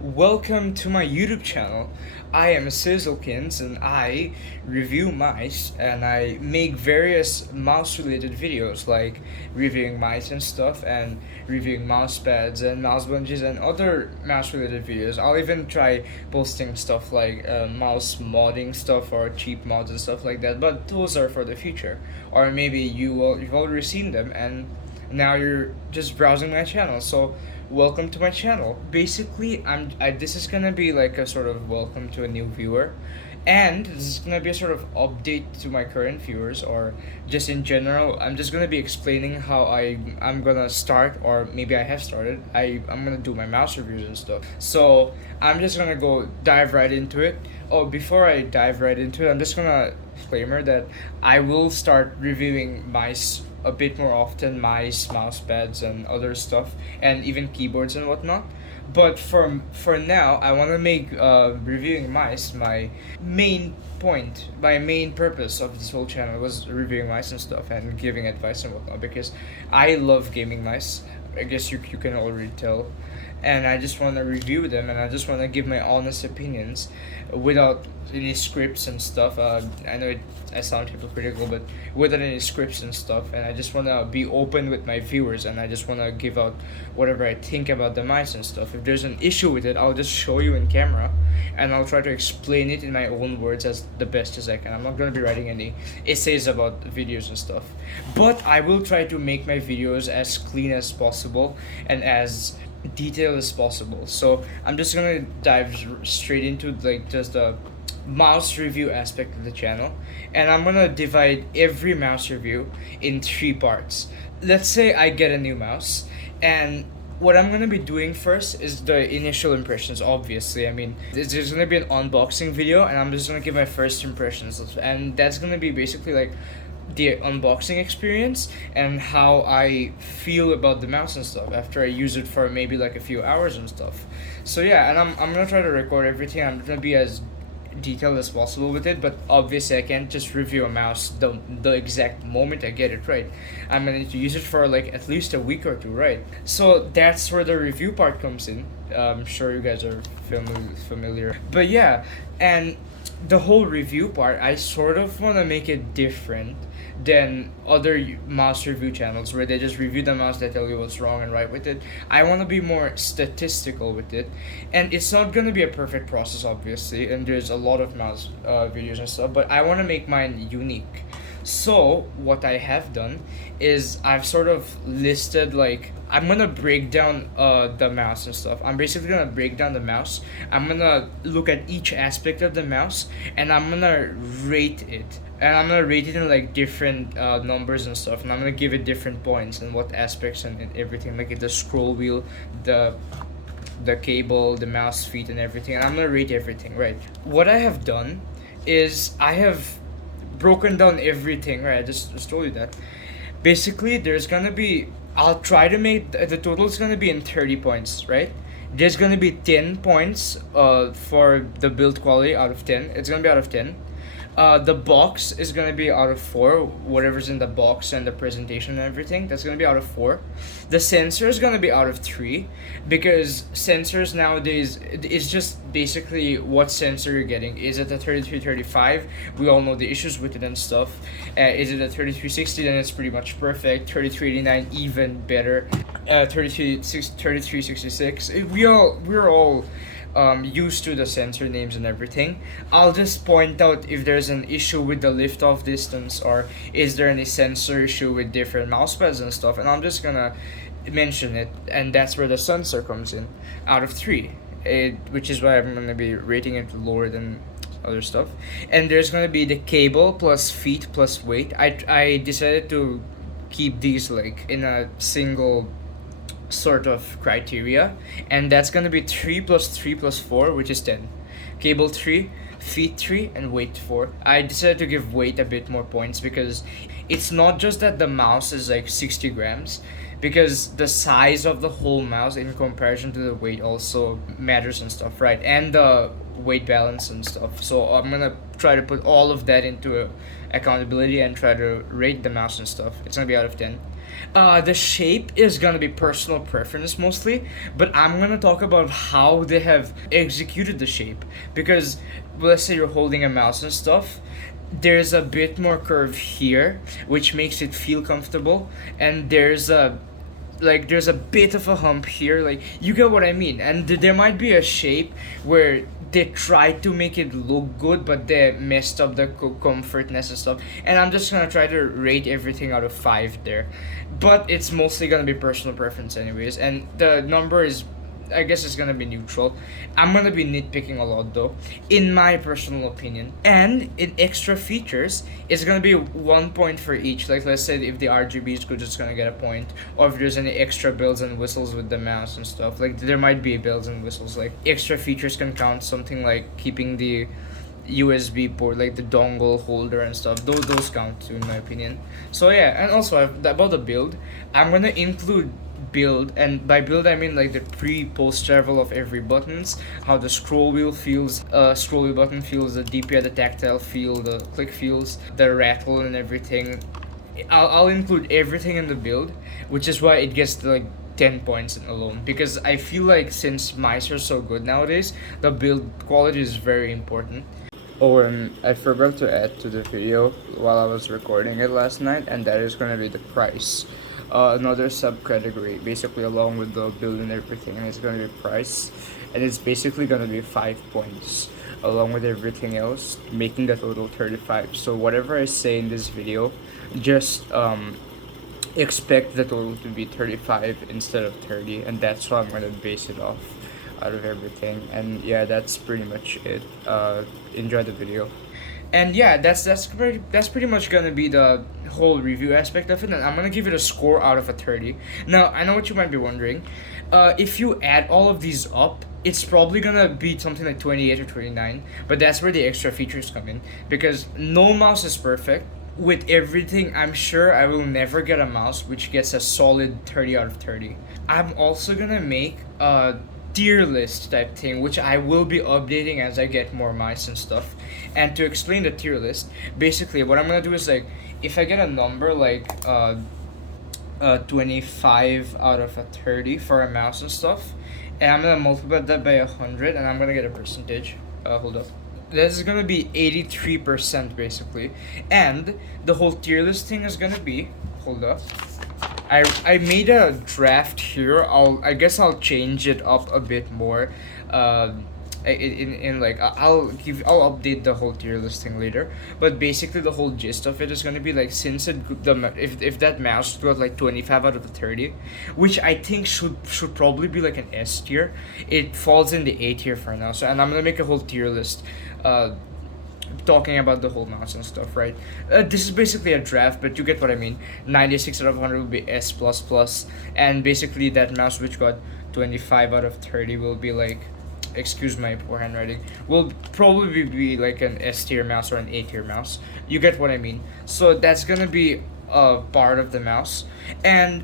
Welcome to my YouTube channel. I am Sizlekins and I review mice and I make various mouse related videos like reviewing mice and stuff and reviewing mouse pads and mouse bungees and other mouse related videos. I'll even try posting stuff like mouse modding stuff or cheap mods and stuff like that, but those are for the future. Or maybe you've already seen them and now you're just browsing my channel. So welcome to my channel. Basically, this is gonna be like a sort of welcome to a new viewer, and this is gonna be a sort of update to my current viewers, or just in general. I'm just gonna be explaining how I'm gonna start, or maybe I have started. I'm gonna do my mouse reviews and stuff. So I'm just gonna go dive right into it. Oh, before I dive right into it, I'm just gonna disclaimer that I will start reviewing mice a bit more often, mice, mouse pads, and other stuff, and even keyboards and whatnot. But for now, I want to make reviewing mice my main point. My main purpose of this whole channel was reviewing mice and stuff and giving advice and whatnot because I love gaming mice. I guess you can already tell, and I just want to review them and I just want to give my honest opinions without any scripts and stuff. I know I sound hypocritical, but without any scripts and stuff, and I just want to be open with my viewers and I just want to give out whatever I think about the mice and stuff. If there's an issue with it, I'll just show you in camera and I'll try to explain it in my own words as the best as I can. I'm not going to be writing any essays about videos and stuff, but I will try to make my videos as clean as possible and as detailed as possible. So I'm just gonna dive straight into like just the mouse review aspect of the channel, and I'm gonna divide every mouse review in three parts. Let's say I get a new mouse, and what I'm gonna be doing first is the initial impressions. Obviously, I mean, there's gonna be an unboxing video, and I'm just gonna give my first impressions, and that's gonna be basically like the unboxing experience and how I feel about the mouse and stuff after I use it for maybe like a few hours and stuff. So yeah, and I'm gonna try to record everything. I'm gonna be as detailed as possible with it, but obviously I can't just review a mouse the exact moment I get it right. I'm gonna need to use it for like at least a week or two, right? So that's where the review part comes in. I'm sure you guys are familiar. But yeah, and the whole review part, I sort of want to make it different than other mouse review channels where they just review the mouse, they tell you what's wrong and right with it. I want to be more statistical with it, and it's not going to be a perfect process, obviously, and there's a lot of mouse videos and stuff, but I want to make mine unique. So what I have done is I've sort of listed like I'm gonna break down the mouse and stuff. I'm basically gonna break down the mouse. I'm gonna look at each aspect of the mouse and I'm gonna rate it. And I'm gonna rate it in like different numbers and stuff. And I'm gonna give it different points and what aspects and everything, like the scroll wheel, the cable, the mouse feet, and everything. And I'm gonna rate everything, right? What I have done is I have broken down everything, right? I just told you that. Basically, there's gonna be. I'll try to make the total is gonna be in 30 points, right? There's gonna be 10 points for the build quality out of 10. It's gonna be out of 10. The box is gonna be out of 4. Whatever's in the box and the presentation and everything, that's gonna be out of 4. The sensor is gonna be out of 3 because sensors nowadays it's just basically what sensor you're getting. Is it a 3335? We all know the issues with it and stuff. Is it a 3360? Then it's pretty much perfect. 3389 even better. 3366. We're all used to the sensor names and everything. I'll just point out if there's an issue with the liftoff distance or is there any sensor issue with different mouse pads and stuff, and I'm just gonna mention it, and that's where the sensor comes in out of 3, which is why I'm gonna be rating it lower than other stuff. And there's gonna be the cable plus feet plus weight. I decided to keep these like in a single sort of criteria, and that's gonna be 3 plus 3 plus 4, which is 10. Cable 3, feet 3, and weight 4. I decided to give weight a bit more points because it's not just that the mouse is like 60 grams, because the size of the whole mouse in comparison to the weight also matters and stuff, right? And the weight balance and stuff. So I'm gonna try to put all of that into accountability and try to rate the mouse and stuff. It's gonna be out of 10. The shape is gonna be personal preference mostly, but I'm gonna talk about how they have executed the shape. Because let's say you're holding a mouse and stuff, there's a bit more curve here, which makes it feel comfortable, and there's a bit of a hump here, like you get what I mean. And there might be a shape where they tried to make it look good, but they messed up the comfortness and stuff. And I'm just gonna try to rate everything out of 5 there, but it's mostly gonna be personal preference anyways, and the number is, I guess it's gonna be neutral. I'm gonna be nitpicking a lot though, in my personal opinion. And in extra features, it's gonna be 1 point for each. Like let's say if the RGB is good, it's gonna get a point. Or if there's any extra bells and whistles with the mouse and stuff. Like there might be bells and whistles. Like extra features can count something like keeping the USB port, like the dongle holder and stuff. Those count too, in my opinion. So yeah, and also about the build, I'm gonna include build, and by build I mean like the pre-post level of every buttons, how the scroll wheel button feels, the DPI, the tactile feel, the click feels, the rattle and everything. I'll include everything in the build, which is why it gets like 10 points alone, because I feel like since mice are so good nowadays, the build quality is very important. Oh, and I forgot to add to the video while I was recording it last night, and that is going to be the price. Another subcategory, basically along with the build and everything, and it's going to be price, and it's basically going to be 5 points along with everything else, making the total 35. So whatever I say in this video, just expect the total to be 35 instead of 30, and that's how I'm going to base it off out of everything. And yeah, that's pretty much it. Enjoy the video. And yeah, that's pretty much gonna be the whole review aspect of it, and I'm gonna give it a score out of a 30. Now I know what you might be wondering. If you add all of these up, it's probably gonna be something like 28 or 29. But that's where the extra features come in, because no mouse is perfect. With everything, I'm sure I will never get a mouse which gets a solid 30 out of 30. I'm also gonna make a tier list type thing, which I will be updating as I get more mice and stuff. And to explain the tier list, basically what I'm gonna do is like, if I get a number like 25 out of a 30 for a mouse and stuff, and I'm gonna multiply that by 100, and I'm gonna get a percentage. Hold up. This is gonna be 83% basically, and the whole tier list thing is gonna be, hold up. I made a draft here. I guess I'll change it up a bit more. In like I'll update the whole tier listing later. But basically the whole gist of it is gonna be like, since if that mouse got like 25 out of the 30, which I think should probably be like an S tier, it falls in the A tier for now. So, and I'm gonna make a whole tier list. Talking about the whole mouse and stuff, right? This is basically a draft, but you get what I mean. 96 out of 100 will be S++, and basically that mouse which got 25 out of 30 will be like, excuse my poor handwriting, will probably be like an S tier mouse or an A tier mouse. You get what I mean? So that's gonna be a part of the mouse, and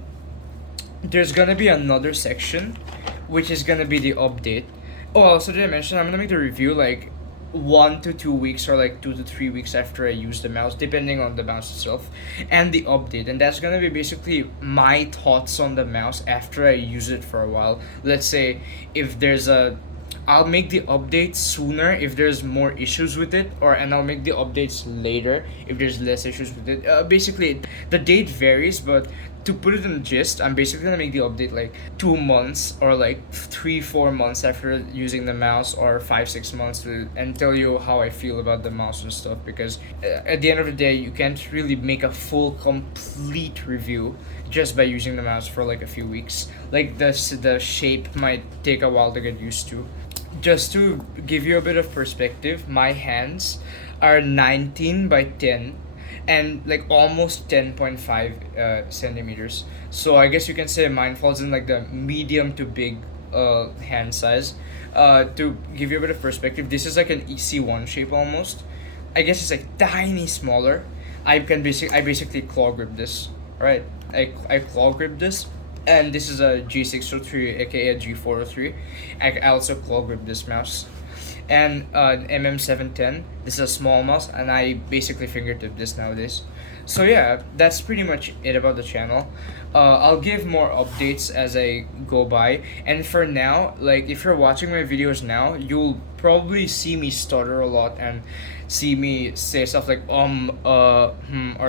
there's gonna be another section, which is gonna be the update. Oh, also did I mention I'm gonna make the review like 1 to 2 weeks or like 2 to 3 weeks after I use the mouse, depending on the mouse itself, and the update. And that's gonna be basically my thoughts on the mouse after I use it for a while. Let's say if there's I'll make the updates sooner if there's more issues with it, and I'll make the updates later if there's less issues with it. Basically, the date varies, but to put it in gist, I'm basically gonna make the update like 2 months or like 3-4 months after using the mouse, or 5-6 months, and tell you how I feel about the mouse and stuff. Because at the end of the day, you can't really make a full complete review just by using the mouse for like a few weeks. Like the shape might take a while to get used to. Just to give you a bit of perspective, my hands are 19 by 10 and like almost 10.5 centimeters. So I guess you can say mine falls in like the medium to big hand size. To give you a bit of perspective, this is like an EC1 shape almost. I guess it's like tiny smaller. I basically claw grip this. Right, I claw grip this, and this is a G603, aka a G403. I also claw grip this mouse, and MM710. This is a small mouse, and I basically fingertip this nowadays. So yeah, that's pretty much it about the channel. I'll give more updates as I go by. And for now, like if you're watching my videos now, you'll probably see me stutter a lot and see me say stuff like or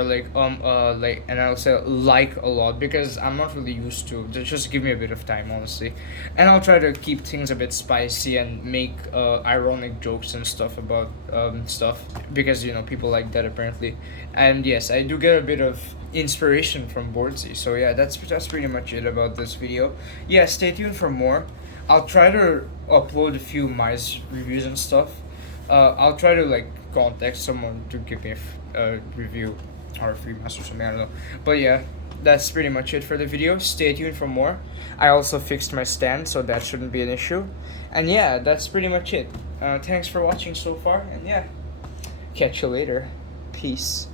like, and I'll say like a lot because I'm not really used to. Just give me a bit of time, honestly, and I'll try to keep things a bit spicy and make ironic jokes and stuff about stuff because people like that apparently. And yes, I do get a bit of inspiration from Boardsy. So yeah, that's pretty much it about this video. Yeah, stay tuned for more. I'll try to upload a few mice reviews and stuff. I'll try to like contact someone to give me a review or a free mouse or something. I don't know. But yeah, that's pretty much it for the video. Stay tuned for more. I also fixed my stand, so that shouldn't be an issue. And yeah, that's pretty much it. Thanks for watching so far, and yeah, catch you later. Peace.